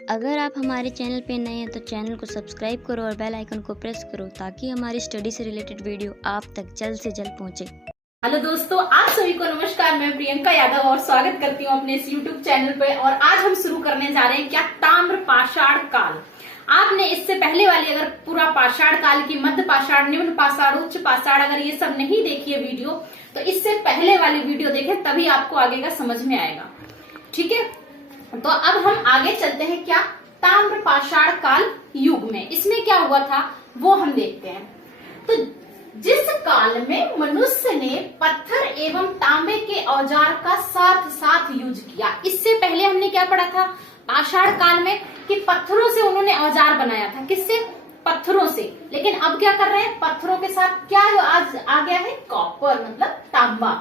अगर आप हमारे चैनल पे नए हैं तो चैनल को सब्सक्राइब करो और बेल आइकन को प्रेस करो ताकि हमारी स्टडी से रिलेटेड वीडियो आप तक जल्द से जल्द पहुंचे। हेलो दोस्तों, आप सभी को नमस्कार। मैं प्रियंका यादव और स्वागत करती हूँ अपने इस YouTube चैनल पे। और आज हम शुरू करने जा रहे हैं क्या ताम्र पाषाण काल। आपने इससे पहले वाली अगर पूरा पाषाण काल की मध्य पाषाण, निम्न पाषाण, उच्च पाषाण अगर ये सब नहीं देखी है वीडियो तो इससे पहले वाली वीडियो देखें, तभी आपको आगे का समझ में आएगा। ठीक है, तो अब हम आगे चलते हैं क्या ताम्र पाषाण काल युग में। इसमें क्या हुआ था वो हम देखते हैं। तो जिस काल में मनुष्य ने पत्थर एवं तांबे के औजार का साथ साथ यूज किया, इससे पहले हमने क्या पढ़ा था पाषाण काल में कि पत्थरों से उन्होंने औजार बनाया था। किससे? पत्थरों से। लेकिन अब क्या कर रहे हैं, पत्थरों के साथ क्या आज आ गया है, कॉपर मतलब तांबा।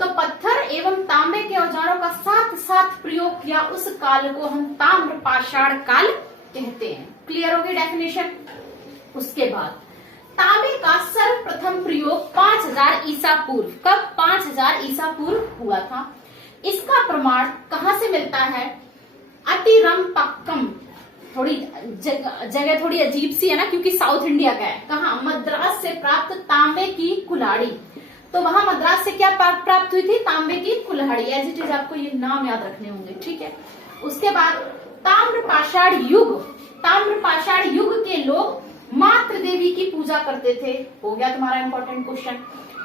तो पत्थर एवं तांबे के औजारों का साथ साथ प्रयोग किया, उस काल को हम ताम्र पाषाण काल कहते हैं। क्लियर होगी डेफिनेशन। उसके बाद तांबे का सर्वप्रथम प्रयोग 5000 ईसा पूर्व, कब 5000 ईसा पूर्व हुआ था। इसका प्रमाण कहाँ से मिलता है, अतिरम्पक्कम। थोड़ी जगह थोड़ी अजीब सी है ना, क्योंकि साउथ इंडिया का है। कहाँ? मद्रास से प्राप्त तांबे की कुल्हाड़ी। तो वहां मद्रास से क्या प्राप्त हुई थी, तांबे की कुल्हाड़ी। एज इट इज आपको ये नाम याद रखने होंगे। ठीक है, उसके बाद ताम्र पाषाण युग, ताम्र पाषाण युग के लोग मातृ देवी की पूजा करते थे। हो गया तुम्हारा इंपॉर्टेंट क्वेश्चन,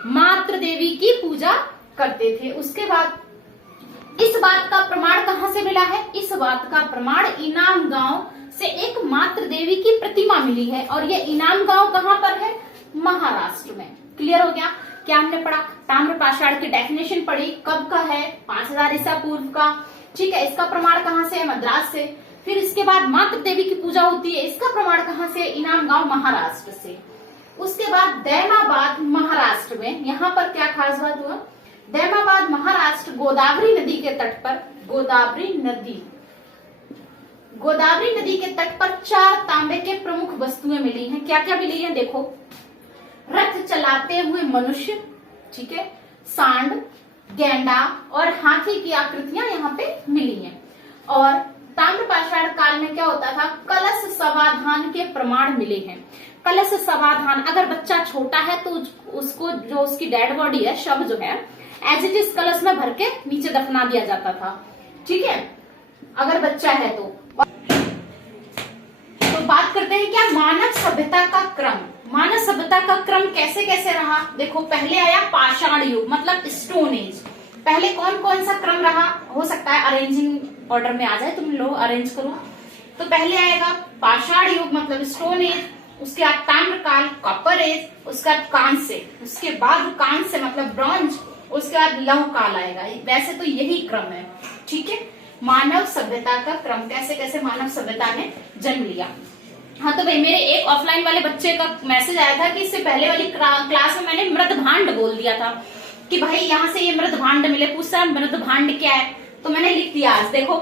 मातृ देवी की पूजा करते थे। उसके बाद इस बात का प्रमाण कहाँ से मिला है, इस बात का प्रमाण इनाम गांव से एक मातृ देवी की प्रतिमा मिली है। और ये इनाम गांव कहाँ पर है, महाराष्ट्र में। क्लियर हो गया। क्या हमने पढ़ा, ताम्र पाषाण की डेफिनेशन पढ़ी, कब का है, 5000 ईसा पूर्व का। ठीक है, इसका प्रमाण कहाँ से है, मद्रास से। फिर इसके बाद मातृ देवी की पूजा होती है, इसका प्रमाण कहाँ से, इनाम गांव महाराष्ट्र से। उसके बाद दैमाबाद महाराष्ट्र में, यहाँ पर क्या खास बात हुआ, दैमाबाद महाराष्ट्र गोदावरी नदी के तट पर, गोदावरी नदी के तट पर 4 तांबे के प्रमुख वस्तुएं मिली हैं। क्या क्या मिली हैं देखो, रथ चलाते हुए मनुष्य, ठीक है, सांड, गेंडा और हाथी की आकृतियां यहाँ पे मिली हैं। और ताम्र पाषाण काल में क्या होता था, कलश समाधान के प्रमाण मिले हैं। कलश समाधान, अगर बच्चा छोटा है तो उसको जो उसकी डेड बॉडी है, शव जो है, एज इट इज कलश में भर के नीचे दफना दिया जाता था। ठीक है, अगर बच्चा है तो बात करते हैं क्या मानव सभ्यता का क्रम। मानव सभ्यता का क्रम कैसे कैसे रहा, देखो पहले आया पाषाण युग मतलब स्टोन एज। पहले कौन कौन सा क्रम रहा, हो सकता है अरेंजिंग ऑर्डर में आ जाए, तुम लोग अरेंज करो। तो पहले आएगा पाषाण युग मतलब स्टोन एज, उसके बाद ताम्र काल कॉपर एज, उसके बाद कांस्य, उसके बाद कांस्य मतलब ब्रॉन्ज, उसके बाद लौह काल आएगा। वैसे तो यही क्रम है। ठीक है, मानव सभ्यता का क्रम, कैसे कैसे मानव सभ्यता ने जन्म लिया। हाँ तो भाई, मेरे एक ऑफलाइन वाले बच्चे का मैसेज आया था कि इससे पहले वाली क्लास में मैंने मृद भांड बोल दिया था कि भाई यहाँ से ये मृद भांड मिले, पूछा मृद भांड क्या है, तो मैंने लिख दिया। आज देखो,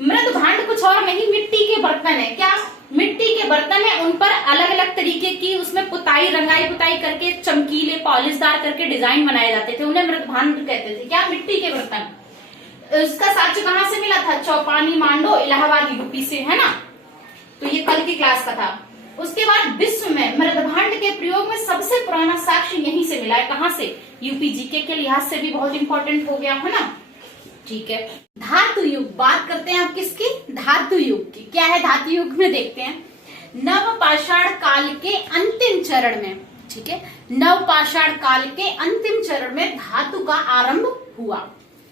मृद भांड कुछ और नहीं, मिट्टी के बर्तन है। क्या? मिट्टी के बर्तन है, उन पर अलग अलग तरीके की उसमें पुताई, रंगाई पुताई करके, चमकीले पॉलिशदार करके डिजाइन बनाए जाते थे, उन्हें मृद भांड कहते थे। क्या? मिट्टी के बर्तन। उसका साक्ष्य कहाँ से मिला था, चौपानी मांडो इलाहाबाद यूपी से, है ना। तो ये कल की क्लास का था। उसके बाद विश्व में मृदभांड के प्रयोग में सबसे पुराना साक्ष्य यहीं से मिला है। कहाँ से? यूपी जीके के लिहाज से भी बहुत इंपॉर्टेंट हो गया, है ना। ठीक है, धातु युग, बात करते हैं आप किसकी, धातु युग की। क्या है धातु युग में, देखते हैं। नव पाषाण काल के अंतिम चरण में, ठीक है, नव पाषाण काल के अंतिम चरण में धातु का आरंभ हुआ।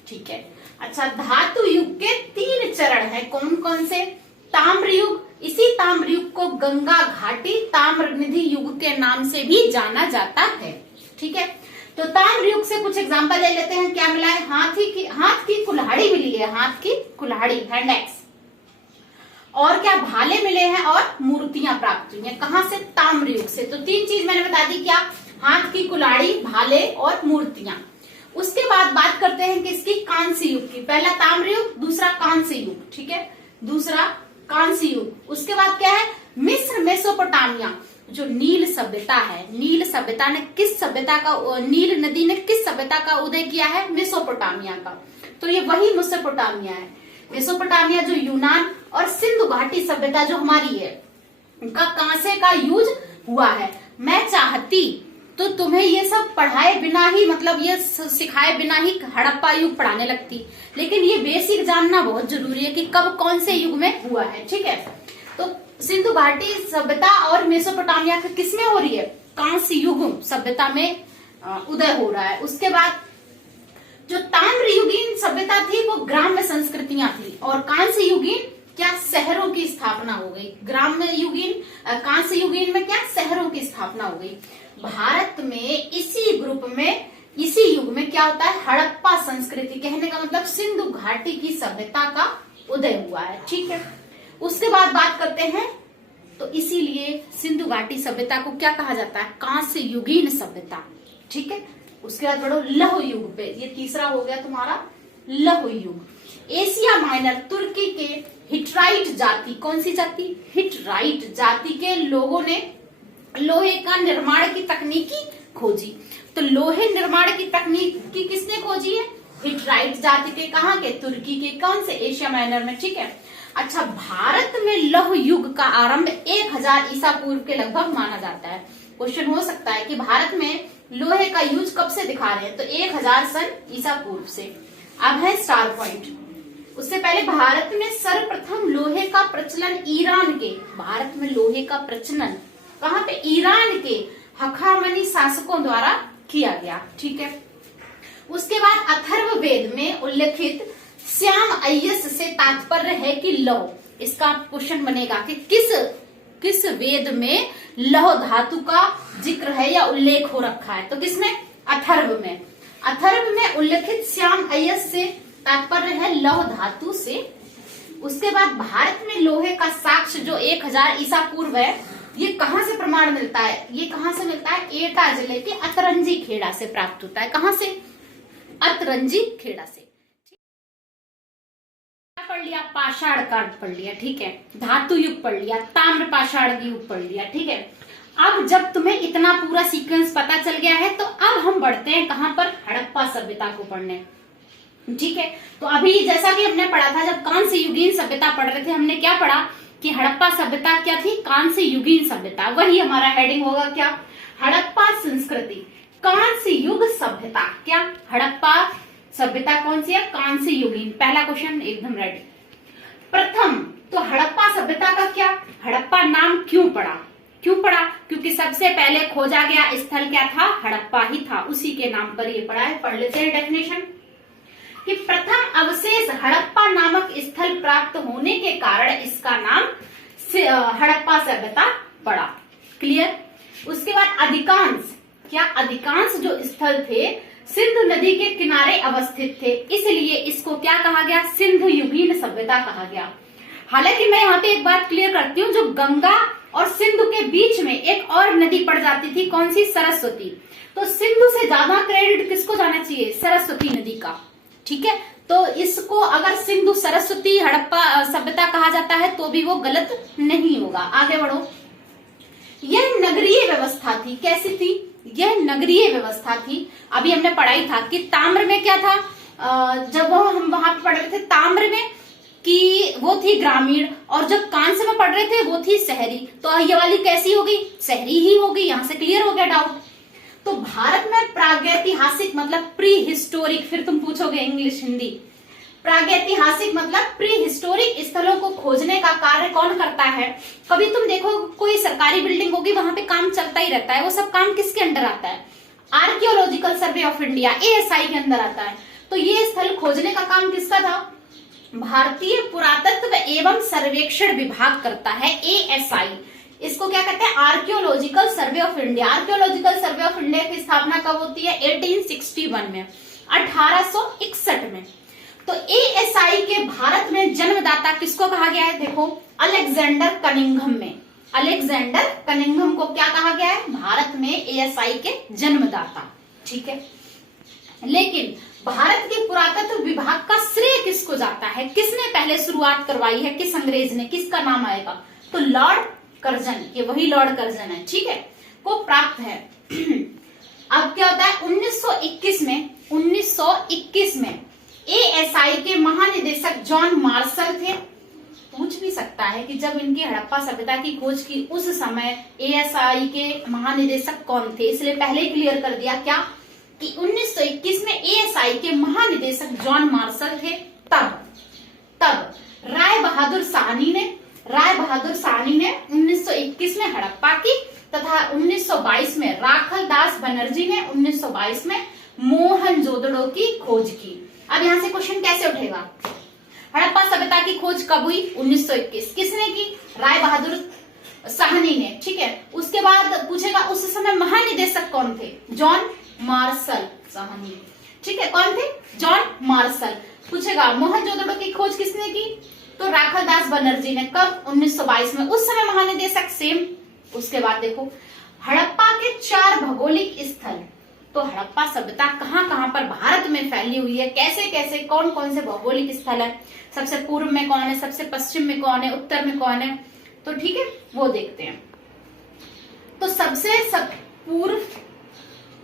ठीक है, अच्छा, धातु युग के 3 चरण है, कौन कौन से, ताम्र युग, इसी ताम्र युग को गंगा घाटी ताम्र निधि युग के नाम से भी जाना जाता है। ठीक है, तो ताम्र युग से कुछ एग्जांपल ले लेते हैं। क्या मिला है, हाथ की कुल्हाड़ी मिली है, हाथ की कुल्हाड़ी, हैंड एक्स। और क्या, भाले मिले हैं और मूर्तियां प्राप्त हुई हैं। कहां से? ताम्र युग से। तो 3 चीज मैंने बता दी, क्या, हाथ की कुल्हाड़ी, भाले और मूर्तियां। उसके बाद बात करते हैं किसकी, कांस्य युग की। पहला ताम्र युग, दूसरा कांस्य युग, ठीक है, दूसरा कांस्य युग। उसके बाद क्या है, मिस्र, मेसोपोटामिया, जो नील सभ्यता है। नील सभ्यता ने किस सभ्यता का, नील नदी ने किस सभ्यता का उदय किया है, मेसोपोटामिया का। तो ये वही मेसोपोटामिया है। मेसोपोटामिया जो यूनान और सिंधु घाटी सभ्यता जो हमारी है उनका कांसे का यूज हुआ है। मैं चाहती तो तुम्हें ये सब पढ़ाए बिना ही, मतलब ये सिखाए बिना ही हड़प्पा युग पढ़ाने लगती, लेकिन ये बेसिक जानना बहुत जरूरी है कि कब कौन से युग में हुआ है। ठीक है, तो सिंधु घाटी सभ्यता और मेसोपोटामिया का किसमें हो रही है? कांस्य युग सभ्यता में उदय हो रहा है। उसके बाद जो ताम्र युगीन सभ्यता थी वो ग्राम्य संस्कृतियां थी, और कांस्य युगीन क्या शहरों की स्थापना हो गई। ग्राम्य युगीन, कांस्य युगीन में क्या शहरों की स्थापना हो गई। भारत में इसी ग्रुप में, इसी युग में क्या होता है? हड़प्पा संस्कृति, कहने का मतलब सिंधु घाटी की सभ्यता का उदय हुआ है। ठीक है, उसके बाद बात करते हैं, तो इसीलिए सिंधु घाटी सभ्यता को क्या कहा जाता है? कांस्य युगीन सभ्यता। ठीक है, उसके बाद बढ़ो लौह युग पे, ये तीसरा हो गया तुम्हारा लौह युग। एशिया माइनर, तुर्की के हिटराइट जाति, कौन सी जाति? हिटराइट जाति के लोगों ने लोहे का निर्माण की तकनीकी खोजी। तो लोहे निर्माण की तकनीकी किसने खोजी है? हिटराइट जाति के। कहाँ के? तुर्की के। कौन से? एशिया माइनर में। ठीक है, अच्छा, भारत में लौह युग का आरंभ 1000 ईसा पूर्व के लगभग माना जाता है। क्वेश्चन हो सकता है कि भारत में लोहे का यूज कब से दिखा रहे हैं? तो 1000 सन ईसा पूर्व से। अब है स्टार पॉइंट। उससे पहले भारत में सर्वप्रथम लोहे का प्रचलन ईरान के, भारत में लोहे का प्रचलन कहाँ पे? ईरान के हखामनी शासकों द्वारा किया गया। ठीक है, उसके बाद अथर्ववेद में उल्लेखित श्याम अय्यस से तात्पर्य है कि लौह, इसका क्वेश्चन बनेगा कि किस वेद में लौह धातु का जिक्र है या उल्लेख हो रखा है? तो किसमें? अथर्व में। अथर्व में उल्लेखित श्याम अय्यस से तात्पर्य है लौह धातु से। उसके बाद भारत में लोहे का साक्ष्य जो 1000 ईसा पूर्व है, ये कहाँ से प्रमाण मिलता है? ये कहाँ से मिलता है? एटा जिले के अतरंजी खेड़ा से प्राप्त होता है। कहाँ से? अतरंजी खेड़ा से। पढ़ लिया, पाषाण काल पढ़ लिया। ठीक है, धातु युग पढ़ लिया, ताम्र पाषाण युग पढ़ लिया। ठीक है, अब जब तुम्हें इतना पूरा सीक्वेंस पता चल गया है, तो अब हम बढ़ते हैं कहाँ पर? हड़प्पा सभ्यता को पढ़ने। ठीक है, तो अभी जैसा कि हमने पढ़ा था, जब कांस्य युगीन सभ्यता पढ़ रहे थे, हमने क्या पढ़ा कि हड़प्पा सभ्यता क्या थी? कांस्य युगीन सभ्यता। वही हमारा हेडिंग होगा क्या? हड़प्पा संस्कृति, कांस्य युग सभ्यता। क्या? हड़प्पा सभ्यता कौन सी है? कांस्य युगीन। पहला क्वेश्चन एकदम रेडी। प्रथम तो हड़प्पा सभ्यता का क्या? हड़प्पा नाम क्यों पड़ा? क्यों पड़ा? क्योंकि सबसे पहले खोजा गया स्थल क्या था? हड़प्पा ही था, उसी के नाम पर ये पड़ा है। पढ़ लेते हैं डेफिनेशन कि प्रथम अवशेष हड़प्पा नामक स्थल प्राप्त होने के कारण इसका नाम हड़प्पा सभ्यता पड़ा। क्लियर? उसके बाद अधिकांश, क्या? अधिकांश जो स्थल थे सिंधु नदी के किनारे अवस्थित थे, इसलिए इसको क्या कहा गया? सिंधु युगीन सभ्यता कहा गया। हालांकि मैं यहाँ पे एक बात क्लियर करती हूँ, जो गंगा और सिंधु के बीच में एक और नदी पड़ जाती थी, कौन सी? सरस्वती। तो सिंधु से ज्यादा क्रेडिट किसको जाना चाहिए? सरस्वती नदी का। ठीक है, तो इसको अगर सिंधु सरस्वती हड़प्पा सभ्यता कहा जाता है तो भी वो गलत नहीं होगा। आगे बढ़ो। यह नगरीय व्यवस्था थी। कैसी थी? यह नगरीय व्यवस्था थी। अभी हमने पढ़ाई था कि ताम्र में क्या था, जब हम वहां पे पढ़ रहे थे ताम्र में कि वो थी ग्रामीण, और जब कांस्य में पढ़ रहे थे वो थी शहरी। तो ये वाली कैसी होगी? शहरी ही होगी। यहां से क्लियर हो गया डाउट। तो भारत में प्रागैतिहासिक मतलब प्री हिस्टोरिक, फिर तुम पूछोगे इंग्लिश हिंदी, प्रागैतिहासिक मतलब प्री हिस्टोरिक स्थलों को खोजने का कार्य कौन करता है? कभी तुम देखो कोई सरकारी बिल्डिंग होगी, वहां पे काम चलता ही रहता है। वो सब काम किसके अंडर आता है? Archaeological survey of India, ASI के अंदर आता है। तो ये स्थल खोजने का काम किसका था? भारतीय पुरातत्व एवं सर्वेक्षण विभाग करता है, ASI। इसको क्या कहते हैं? Archaeological survey of India. Archaeological survey of India की स्थापना कब होती है? 1861 में, 1861 में। तो ASI के भारत में जन्मदाता किसको कहा गया है? देखो, अलेक्जेंडर कनिंघम में, अलेक्जेंडर कनिंघम को क्या कहा गया है? भारत में ASI के जन्मदाता। ठीक है, लेकिन भारत के पुरातत्व विभाग का श्रेय किसको जाता है? किसने पहले शुरुआत करवाई है? किस अंग्रेज ने? किसका नाम आएगा? तो लॉर्ड कर्जन, ये वही लॉर्ड कर्जन है। ठीक है, को प्राप्त है। अब क्या होता है? 1921 में एएसआई के महानिदेशक जॉन मार्शल थे। पूछ भी सकता है कि जब इनकी हड़प्पा सभ्यता की खोज की उस समय एएसआई के महानिदेशक कौन थे, इसलिए पहले ही क्लियर कर दिया क्या कि 1921 में एएसआई के महानिदेशक जॉन मार्शल थे। तब राय बहादुर साहनी ने 1921 में हड़प्पा की तथा 1922 में राखल दास बनर्जी ने 1922 में मोहनजोदड़ो की खोज की। अब यहां से क्वेश्चन कैसे उठेगा? हड़प्पा सभ्यता की खोज कब हुई? 1921। किसने की? राय बहादुर साहनी ने। ठीक है, उसके बाद पूछेगा उस समय महानिदेशक कौन थे? John Marshall Sahni. ठीक है, कौन थे? John Marshall. पूछेगा मोहनजोदड़ो की खोज किसने की? तो राखल दास बनर्जी ने। कब? 1922 में। उस समय महानिदेशक सेम। उसके बाद देखो हड़प्पा के 4 भौगोलिक स्थल। तो हड़प्पा सभ्यता कहां कहां पर भारत में फैली हुई है, कैसे कैसे, कौन कौन से भौगोलिक स्थल है, सबसे पूर्व में कौन है, सबसे पश्चिम में कौन है, उत्तर में कौन है, तो ठीक है वो देखते हैं। तो सबसे पूर्व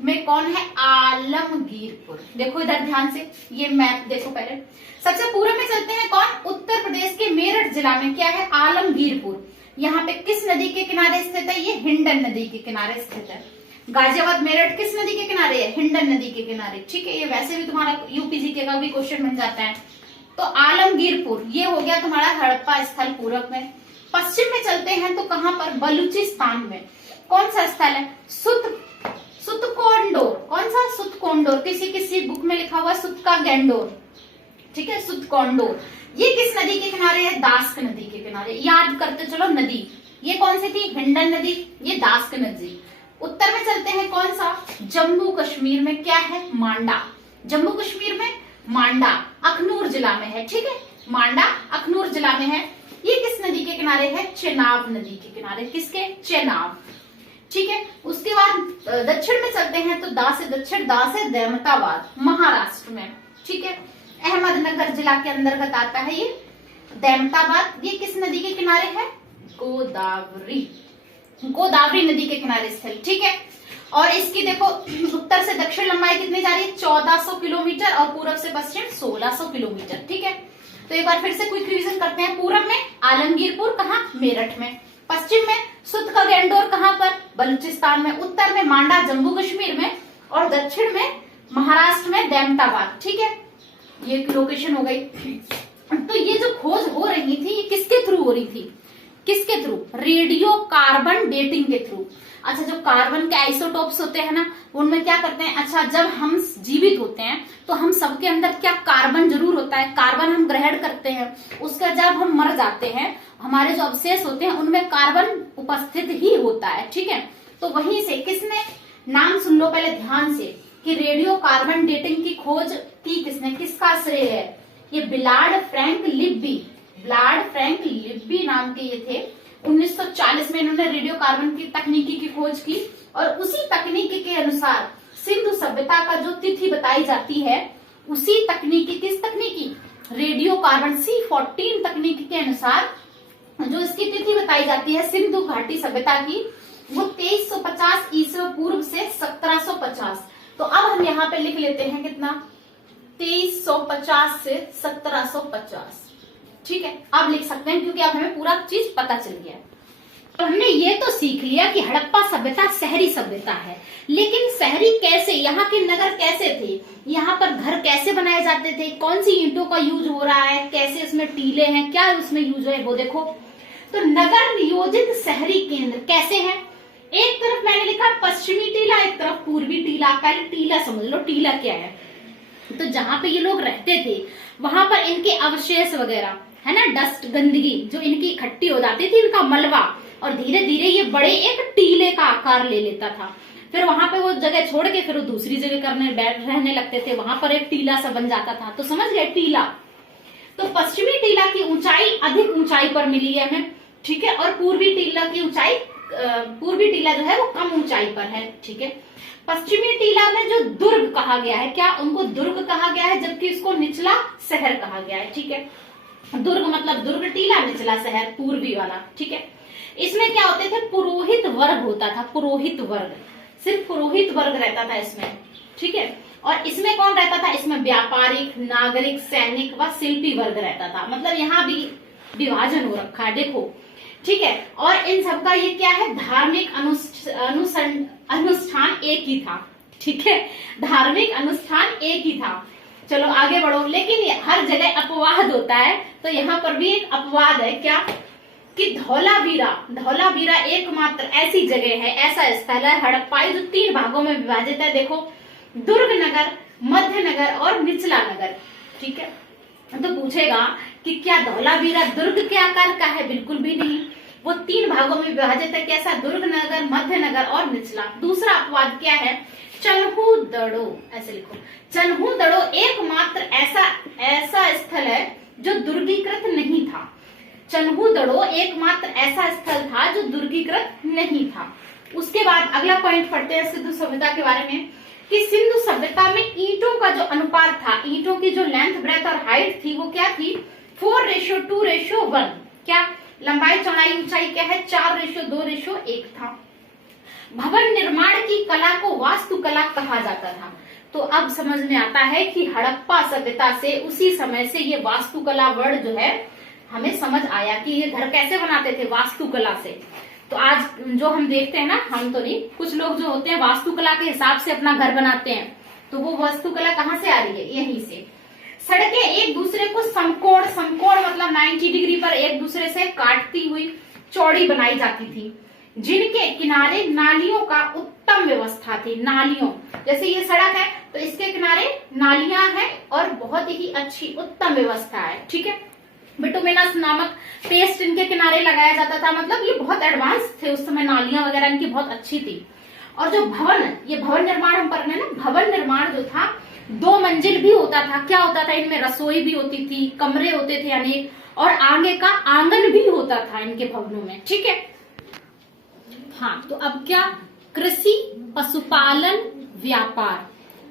में कौन है? आलमगीरपुर। देखो इधर ध्यान से, ये मैप देखो पहले। सबसे पूर्व में चलते हैं कौन? उत्तर प्रदेश के मेरठ जिला में क्या है? आलमगीरपुर। यहाँ पे किस नदी के किनारे स्थित है? ये हिंडन नदी के किनारे स्थित है। गाजियाबाद मेरठ किस नदी के किनारे है? हिंडन नदी के किनारे। ठीक है, ये वैसे भी तुम्हारा यूपीजीके का भी क्वेश्चन बन जाता है। तो आलमगीरपुर ये हो गया तुम्हारा हड़प्पा स्थल पूरब में। पश्चिम में चलते हैं तो कहां पर? बलूचिस्तान में। कौन सा स्थल है? सुतकोंडोर। कौन सा? सुतकोंडोर। किसी बुक में लिखा हुआ सुतका गेंडोर। ठीक है, सुतकोंडोर। ये किस नदी के किनारे है? दास्क नदी के किनारे। याद करते चलो नदी, ये कौन सी थी? हिंडन नदी, ये दास्क नदी। उत्तर में चलते हैं कौन सा? जम्मू कश्मीर में क्या है? मांडा। जम्मू कश्मीर में मांडा अखनूर जिला में है। ठीक है, मांडा अखनूर जिला में है। ये किस नदी के किनारे है? चेनाब नदी के किनारे। किसके? चेनाब। ठीक है, उसके बाद दक्षिण में चलते हैं तो दा से दक्षिण, दा से देमताबाद, महाराष्ट्र में। ठीक है, अहमदनगर जिला के अंतर्गत आता है ये देमताबाद। ये किस नदी के किनारे है? गोदावरी नदी के किनारे स्थित। ठीक है, और इसकी देखो उत्तर से दक्षिण लंबाई कितनी जा रही है? 1400 किलोमीटर और पूरब से पश्चिम 1600 किलोमीटर। ठीक है, तो एक बार फिर से क्विक रिवीजन करते हैं। पूरब में आलमगीरपुर, कहां? मेरठ में। पश्चिम में सुतका गेंडोर, कहां पर? बलूचिस्तान में। उत्तर में मांडा जम्मू कश्मीर में, और दक्षिण में महाराष्ट्र में देमताबाद। ठीक है, ये लोकेशन हो गई। तो ये जो खोज हो रही थी ये किसके थ्रू हो रही थी? किसके थ्रू? रेडियो कार्बन डेटिंग के थ्रू। अच्छा, जो कार्बन के आइसोटोप्स होते हैं ना, उनमें क्या करते हैं? अच्छा, जब हम जीवित होते हैं तो हम सबके अंदर क्या कार्बन जरूर होता है, कार्बन हम ग्रहण करते हैं। उसका जब हम मर जाते हैं, हमारे जो अवशेष होते हैं उनमें कार्बन उपस्थित ही होता है। ठीक है, तो वहीं से किसने, नाम सुन लो पहले ध्यान से, कि रेडियो कार्बन डेटिंग की खोज की किसने, किसका श्रेय है? ये बिलार्ड फ्रैंक लिब्बी नाम के ये थे। 1940 में इन्होंने रेडियो कार्बन की तकनीकी की खोज की, और उसी तकनीकी के अनुसार सिंधु सभ्यता का जो तिथि बताई जाती है, उसी तकनीकी, किस तकनीकी? रेडियो कार्बन C14 तकनीकी के अनुसार जो इसकी तिथि बताई जाती है सिंधु घाटी सभ्यता की, वो 2350 ईस्वी पूर्व से 1750। तो अब हम यहाँ पे लिख लेते हैं कितना? 2350 से 1750। ठीक है, अब लिख सकते हैं क्योंकि अब हमें पूरा चीज पता चल गया। तो हमने ये तो सीख लिया कि हड़प्पा सभ्यता शहरी सभ्यता है, लेकिन शहरी कैसे, यहाँ के नगर कैसे थे, यहाँ पर घर कैसे बनाए जाते थे, कौन सी ईंटों का यूज हो रहा है, कैसे उसमें टीले हैं, क्या उसमें यूज है, वो देखो। तो नगर नियोजित शहरी केंद्र कैसे है? एक तरफ मैंने लिखा पश्चिमी टीला, एक तरफ पूर्वी टीला। पहले टीला समझ लो, टीला क्या है। तो जहां पे ये लोग रहते थे वहां पर इनके अवशेष वगैरह है ना, डस्ट, गंदगी जो इनकी इकट्ठी हो जाती थी, इनका मलबा, और धीरे धीरे ये बड़े एक टीले का आकार ले लेता था। फिर वहां पे वो जगह छोड़ के फिर वो दूसरी जगह रहने लगते थे, वहां पर एक टीला सा बन जाता था। तो समझ गए टीला। तो पश्चिमी टीला की ऊंचाई अधिक ऊंचाई पर मिली है हमें। ठीक है, और पूर्वी टीला की ऊंचाई, पूर्वी टीला जो है वो कम ऊंचाई पर है। ठीक है, पश्चिमी टीला में जो दुर्ग कहा गया है, क्या उनको दुर्ग कहा गया है, जबकि इसको निचला शहर कहा गया है। ठीक है, दुर्ग मतलब दुर्ग टीला, निचला शहर पूर्वी वाला। ठीक है, इसमें क्या होते थे? पुरोहित वर्ग होता था, पुरोहित वर्ग, सिर्फ पुरोहित वर्ग रहता था इसमें। ठीक है, और इसमें कौन रहता था? इसमें व्यापारिक, नागरिक, सैनिक व शिल्पी वर्ग रहता था। मतलब यहाँ भी विभाजन हो रखा है, देखो, ठीक है। और इन सबका ये क्या है? धार्मिक अनुष्ठान एक ही था, ठीक है, धार्मिक अनुष्ठान एक ही था। चलो आगे बढ़ो। लेकिन ये हर जगह अपवाद होता है, तो यहाँ पर भी एक अपवाद है, क्या? कि धौलावीरा एकमात्र ऐसी जगह है, ऐसा स्थल है हड़प्पाई जो 3 भागों में विभाजित है। देखो, दुर्ग नगर, मध्य नगर और निचला नगर, ठीक है। तो पूछेगा कि क्या धौलावीरा दुर्ग के आकार का है? बिल्कुल भी नहीं, वो 3 भागों में विभाजित है। कैसा? दुर्ग नगर, मध्य नगर और निचला। दूसरा अपवाद क्या है? चन्हू दड़ो, ऐसे लिखो, चन्हू दड़ो एकमात्र ऐसा स्थल है जो दुर्गीकृत नहीं था। चन्हू दड़ो एकमात्र ऐसा स्थल था जो दुर्गीकृत नहीं था। उसके बाद अगला पॉइंट पढ़ते हैं सिंधु सभ्यता के बारे में, कि सिंधु सभ्यता में ईंटों का जो अनुपात था, ईंटों की जो लेंथ, ब्रेथ और हाइट थी, वो क्या थी? 4:2:1। क्या? लंबाई, चौड़ाई, ऊंचाई क्या है? 4:2:1 था। भवन निर्माण की कला को वास्तुकला कहा जाता था। तो अब समझ में आता है कि हड़प्पा सभ्यता से, उसी समय से ये वास्तुकला वर्ड जो है हमें समझ आया कि ये घर कैसे बनाते थे? वास्तुकला से। तो आज जो हम देखते हैं ना, हम तो नहीं, कुछ लोग जो होते हैं वास्तुकला के हिसाब से अपना घर बनाते हैं, तो वो वास्तुकला कहाँ से आ रही है? यहीं से। सड़कें एक दूसरे को समकोण मतलब 90 डिग्री पर एक दूसरे से काटती हुई चौड़ी बनाई जाती थी, जिनके किनारे नालियों का उत्तम व्यवस्था थी। नालियों, जैसे ये सड़क है तो इसके किनारे नालियां हैं और बहुत ही अच्छी उत्तम व्यवस्था है, ठीक है। बिटुमिनस नामक पेस्ट इनके किनारे लगाया जाता था, मतलब ये बहुत एडवांस थे उस समय, नालियां वगैरह इनकी बहुत अच्छी थी। और जो भवन, ये भवन निर्माण हम पढ़ रहे हैं ना, भवन निर्माण जो था 2 मंजिल भी होता था। क्या होता था? इनमें रसोई भी होती थी, कमरे होते थे अनेक, और आगे का आंगन भी होता था इनके भवनों में, ठीक है। हाँ, तो अब क्या? कृषि, पशुपालन, व्यापार,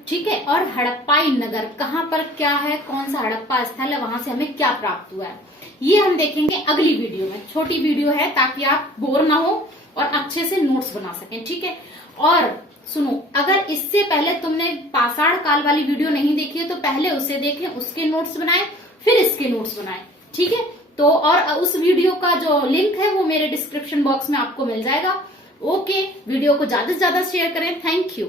ठीक है। और हड़प्पाई नगर कहाँ पर क्या है, कौन सा हड़प्पा स्थल है, वहां से हमें क्या प्राप्त हुआ है, ये हम देखेंगे अगली वीडियो में। छोटी वीडियो है ताकि आप बोर ना हो और अच्छे से नोट्स बना सकें, ठीक है। और सुनो, अगर इससे पहले तुमने पाषाण काल वाली वीडियो नहीं देखी है तो पहले उसे देखें, उसके नोट्स बनाएं, फिर इसके नोट्स बनाएं, ठीक है। तो और उस वीडियो का जो लिंक है वो मेरे डिस्क्रिप्शन बॉक्स में आपको मिल जाएगा। ओके, वीडियो को ज्यादा से ज्यादा शेयर करें। Thank you.